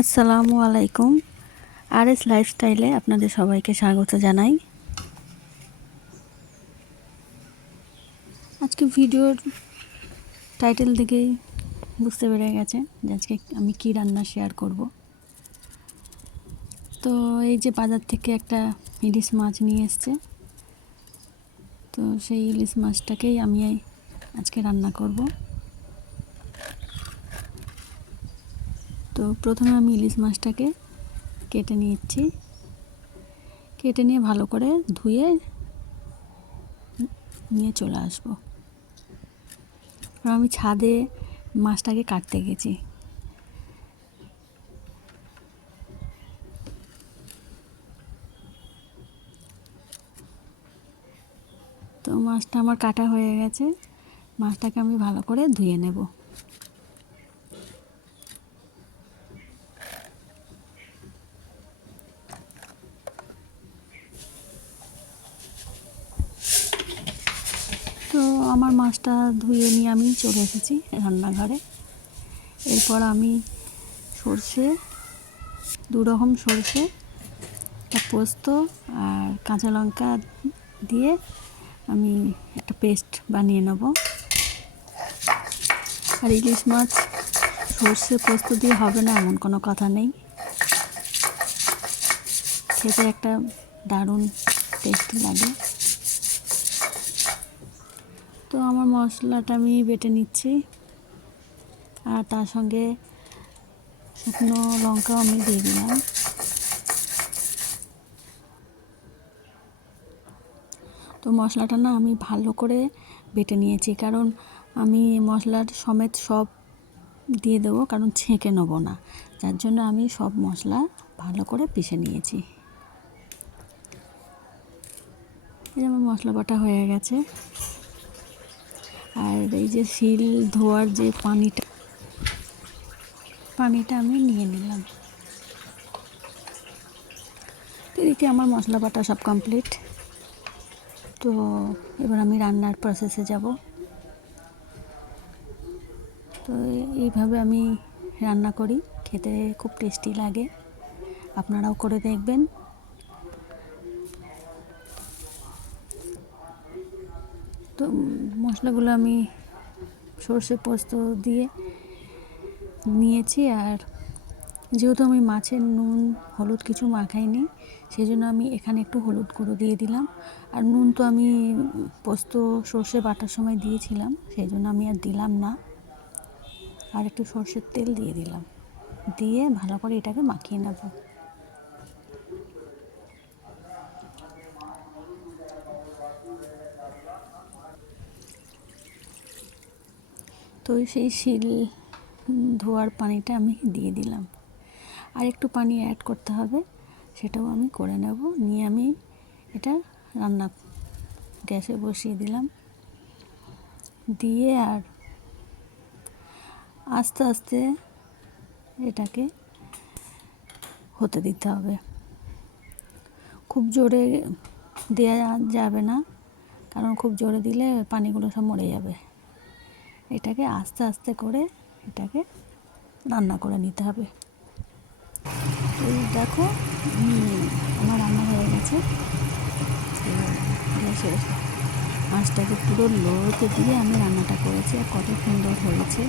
আসসালামু আলাইকুম। আরএস লাইফস্টাইলে আপনাদের সবাইকে স্বাগত জানাই। আজকে ভিডিওর টাইটেল থেকেই বুঝতে পেরে গেছে যে আজকে আমি কি রান্না শেয়ার করব। তো এই যে বাজার থেকে একটা ইলিশ মাছ নিয়ে এসছে, তো সেই ইলিশ মাছটাকেই আমি আজকে রান্না করব। তো প্রথমে আমি ইলিশ মাছটাকে কেটে নিচ্ছি। কেটে নিয়ে ভালো করে ধুয়ে নিয়ে চলে আসবো। আমি ছাদে মাছটাকে কাটতে গেছি। তো মাছটা আমার কাটা হয়ে গেছে, মাছটাকে আমি ভালো করে ধুয়ে নেব। তো আমার মাছটা ধুয়ে নিয়ে আমি চলে এসেছি রান্নাঘরে। এরপর আমি সর্ষে, দু রকম সর্ষে, পোস্ত আর কাঁচা লঙ্কা দিয়ে আমি একটা পেস্ট বানিয়ে নেব। আর ইলিশ মাছ সর্ষে পোস্ত দিয়ে হবে না এমন কোনো কথা নেই, খেতে একটা দারুণ টেস্টি লাগে। তো আমার মশলাটা আমি বেটে নিচ্ছি, আর তার সঙ্গে শুকনো লঙ্কাও আমি দিয়ে দিলাম। তো মশলাটা না আমি ভালো করে বেটে নিয়েছি, কারণ আমি মশলার সমেত সব দিয়ে দেবো, কারণ ছেঁকে নেবো না, যার জন্য আমি সব মশলা ভালো করে পিষে নিয়েছি। এই আমার মশলা বাটা হয়ে গেছে। আর এই যে শিল ধোয়ার যে পানিটা আমি নিয়ে নিলাম। এদিকে আমার মশলা বাটা সব কমপ্লিট। তো এবার আমি রান্নার প্রসেসে যাব। তো এইভাবে আমি রান্না করি, খেতে খুব টেস্টি লাগে, আপনারাও করে দেখবেন। তো মশলাগুলো আমি সর্ষে পোস্ত দিয়ে নিয়েছি, আর যেহেতু আমি মাছের নুন হলুদ কিছু মাখাইনি, সেই জন্য আমি এখানে একটু হলুদ গুঁড়ো দিয়ে দিলাম। আর নুন তো আমি পোস্ত সর্ষে বাটার সময় দিয়েছিলাম, সেই জন্য আমি আর দিলাম না। আর একটু সর্ষের তেল দিয়ে দিলাম, দিয়ে ভালো করে এটাকে মাখিয়ে নেব। তো সেই শিল ধোয়ার পানিটা আমি দিয়ে দিলাম, আর একটু পানি অ্যাড করতে হবে, সেটাও আমি করে নেব। নিয়ে আমি এটা রান্না গ্যাসে বসিয়ে দিলাম, দিয়ে আর আস্তে আস্তে এটাকে হতে দিতে হবে। খুব জোরে দেওয়া যাবে না, কারণ খুব জোরে দিলে পানিগুলো সব মরে যাবে। এটাকে আস্তে আস্তে করে এটাকে রান্না করে নিতে হবে। তো দেখো আমার রান্না হয়ে গেছে। গ্যাসের আঁচটাকে পুরো লোতে দিয়ে আমি রান্নাটা করেছি, আর কত সুন্দর হয়েছে,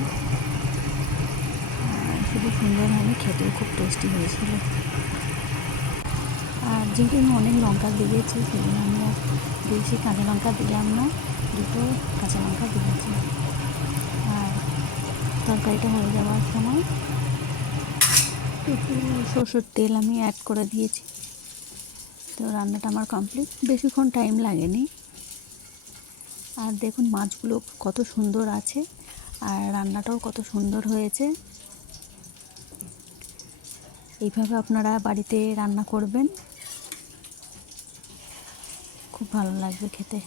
আর শুধু সুন্দর হয়নি, খেতেও খুব টেস্টি হয়েছিল। আর যেহেতু আমি অনেক লঙ্কা দিয়েছি, সেজন্য আমি আর বেশি কাঁচা লঙ্কা দিলাম না, দুটো কাঁচা লঙ্কা দিয়েছি। আর তরকারিটা হয়ে যাওয়ার সময় একটু সরষের তেল আমি অ্যাড করে দিয়েছি। তো রান্নাটা আমার কমপ্লিট, বেশিক্ষণ টাইম লাগেনি। আর দেখুন মাছগুলো কত সুন্দর আছে, আর রান্নাটাও কত সুন্দর হয়েছে। এইভাবে আপনারা বাড়িতে রান্না করবেন, খুব ভালো লাগবে খেতে।